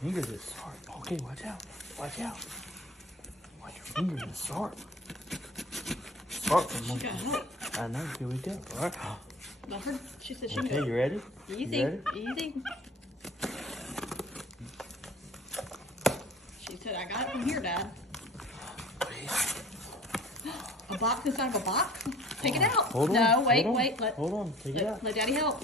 Fingers is sharp. Okay, watch out. Watch out. Watch your fingers is sharp. Sharp for monkey. I know. Here we go. All right. Not her. She said she Okay, knew. you ready? Easy. You ready? Easy. She said, I got it from here, Dad. A box inside of a box? Take it out. Hold on. No, wait, hold on, wait. Hold on. Take it out. Let Daddy help.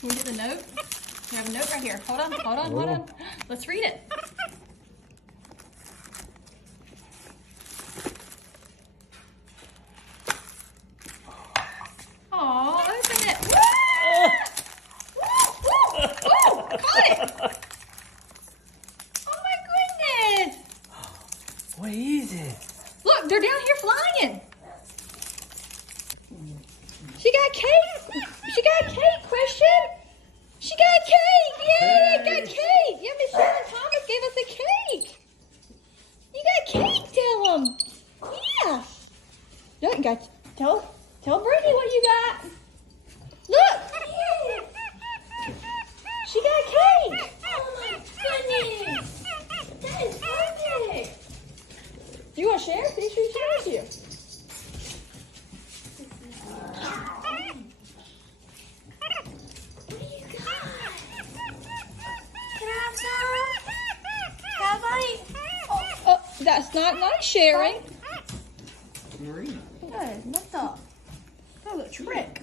Can we get the note? We have a note right here. Hold on, hold on, hold on. Let's read it. Aw, open it. Woo! Caught it! Oh my goodness! What is it? Look, they're down here flying. She got cake. She got cake, Christian. She got cake. Yay, got cake. Yeah, Michelle and Thomas gave us a cake. You got cake, tell them. Yeah. Look, tell Brittany what you got. Look. She got cake. Oh my goodness. That is perfect. You want to share? See, she shares you. What do you got? Can I have some? Have I? Oh, that's not nice sharing. Marina. Good. What the? That was a trick.